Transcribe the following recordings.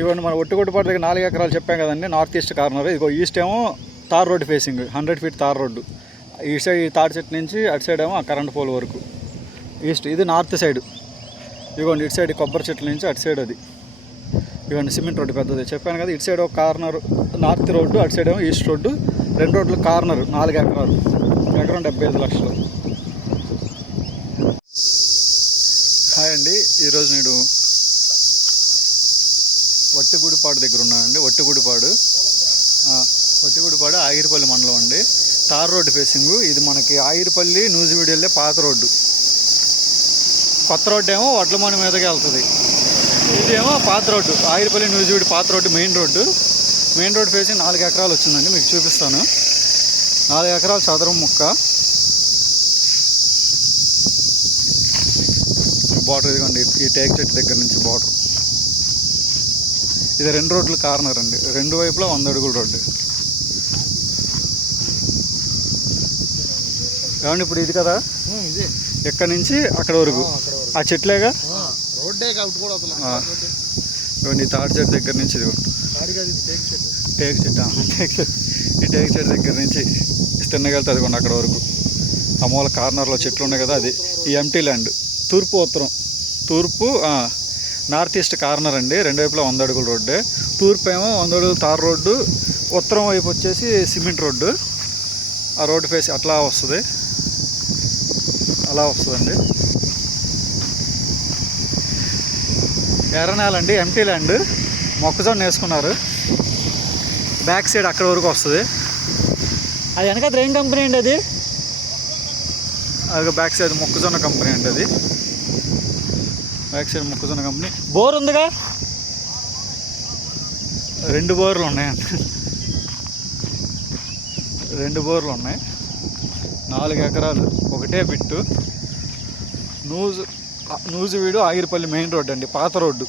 ఇవ్వండి మన ఒట్టుగొట్టుపాటు దగ్గర 4 ఎకరాలు చెప్పాం కదండి, నార్త్ ఈస్ట్ కార్నర్. ఇదిగో ఈస్ట్ ఏమో tar road facing, 100 feet tar road. ఈ సైడ్ ఈ తాడి చెట్టు నుంచి అటు సైడ్ ఏమో ఆ కరెంట్ పోల్ వరకు ఈస్ట్. ఇది నార్త్ సైడ్. ఇదిగోండి ఇటు సైడ్ కొబ్బరి చెట్ల నుంచి అటు సైడ్ అది. ఇవ్వండి సిమెంట్ రోడ్డు పెద్దది చెప్పాను కదా. ఇటు సైడ్ ఒక కార్నర్ నార్త్ రోడ్డు, అటు సైడ్ ఏమో ఈస్ట్ రోడ్డు. 2 రోడ్లు కార్నర్, 4 ఎకరాలు. ఎకరం 75 లక్షలు. హాయ్ అండి, ఈరోజు నేను వట్టిగుడిపాడు దగ్గర ఉన్నానండి. వట్టిగుడిపాడు ఆగిరిపల్లి మండలం అండి. Tar road facing. ఇది మనకి ఆగిరిపల్లి నూజివీడు వెళ్ళే పాత రోడ్డు. కొత్త రోడ్డు ఏమో వడ్లమూడి మీదకి వెళ్తుంది. ఇదేమో పాత రోడ్డు, ఆగిరిపల్లి నూజివీడు పాత road, main road. Main road facing 4 ఎకరాలు వచ్చిందండి. మీకు చూపిస్తాను. 4 ఎకరాలు చదరం ముక్క. బార్డర్ ఇదిగోండి, ఈ టేక్ చెట్టు దగ్గర నుంచి బార్డర్. ఇది 2 రోడ్లు కార్నర్ అండి. 2 వైపులా 100 అడుగుల రోడ్డు. ఏమండి ఇప్పుడు ఇది కదా, ఎక్కడి నుంచి అక్కడ వరకు ఆ చెట్లేగా రోడ్డే. ఇవ్వండి తాడి చెట్టు దగ్గర నుంచి ఇదిగోండి టేక్ చెట్టు. ఈ టేక్ చెట్టు దగ్గర నుంచి తిన్నగలితే అదిగోండి అక్కడ వరకు. ఆ మూల కార్నర్లో చెట్లు ఉన్నాయి కదా, అది ఈ ఎంటీ ల్యాండ్. తూర్పు నార్త్ ఈస్ట్ కార్నర్ అండి. 2 వైపులా 100 అడుగుల రోడ్డే. తూర్పు ఏమో 100 అడుగుల తార్ రోడ్డు, ఉత్తరం వైపు వచ్చేసి సిమెంట్ రోడ్డు. ఆ రోడ్డు ఫేస్ అట్లా వస్తుంది, అలా వస్తుందండి. ఎర్రనేలండి, ఎంటీ ల్యాండ్. మొక్కజొన్న వేసుకున్నారు. బ్యాక్ సైడ్ అక్కడ వరకు వస్తుంది. అది వెనక ఏం కంపెనీ అండి? అది బ్యాక్ సైడ్ మొక్కజొన్న కంపెనీ అండి. అది బ్యాక్ సైడ్ మొక్కజొన్న కంపెనీ. బోర్ ఉందిగా, 2 బోర్లు ఉన్నాయండి. 2 బోర్లు ఉన్నాయి. 4 ఎకరాలు, ఒకటే bit. Nuzvid Agiripalli main road అండి, పాత రోడ్డు.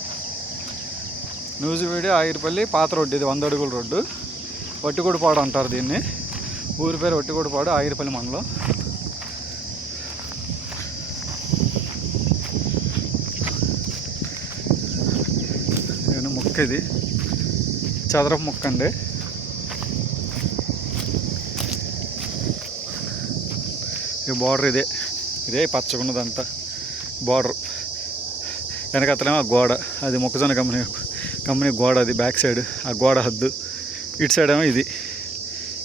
నూజివీడు ఆగిరిపల్లి పాత రోడ్డు. ఇది 100 అడుగుల రోడ్డు. వట్టిగూడిపాడు అంటారు దీన్ని. ఊరి పేరు వట్టిగూడిపాడు, ఆగిరిపల్లి మండలం. ముక్క ఇది చదరపు ముక్క అండి. ఈ బార్డర్ ఇదే పచ్చగున్నదంతా బార్డర్. వెనకతలేమో ఆ గోడ, అది మొక్కజొన్న కంపెనీ గోడ. అది బ్యాక్ సైడ్ ఆ గోడ హద్దు. ఇటు సైడ్ ఏమో ఇది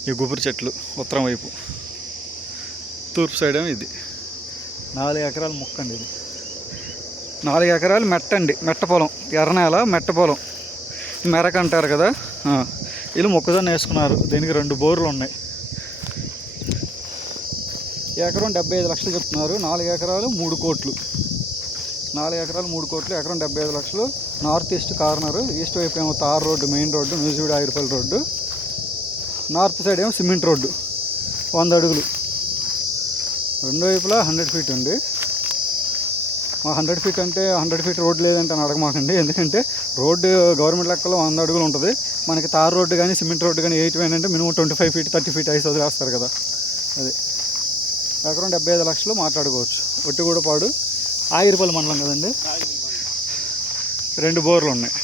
ఈ గుబురు చెట్లు ఉత్తరం వైపు. తూర్పు సైడ్ ఏమో ఇది. 4 ఎకరాల ముక్క అండి ఇది. 4 ఎకరాలు మెట్ట అండి, మెట్ట పొలం. ఎర్రనేల మెట్ట పొలం, మెరక అంటారు కదా. వీళ్ళు మొక్కజొన్న వేసుకున్నారు. దీనికి 2 బోర్లు ఉన్నాయి. ఎకరం 75 లక్షలు చెప్తున్నారు. 4 ఎకరాలు 3 కోట్లు. 4 ఎకరాలు 3 కోట్లు, ఎకరం 75 లక్షలు. North east corner. ఈస్ట్ వైపు ఏమో tar road, main road, Nuzvid Agiripalli road. North side ఏమో సిమెంట్ రోడ్డు, 100 అడుగులు. 2 వైపులా 100 ఫీట్ ఉంది. 100 ఫీట్ అంటే 100 ఫీట్ రోడ్డు లేదంటే అని అడగమాకండి. ఎందుకంటే రోడ్డు గవర్నమెంట్ లెక్కలో 100 అడుగులు ఉంటుంది. మనకి తార్ రోడ్డు కానీ సిమెంట్ రోడ్డు కానీ 8 అంటే మినిమం 25 ఫీట్ 30 ఫీట్ ఐస్ వదిలేస్తారు కదా. అది ఎకరం 75 లక్షలు మాట్లాడుకోవచ్చు. వట్టిగూడిపాడు ఆగిరిపల్లి మండలం కదండి. 2 బోర్లు ఉన్నాయి.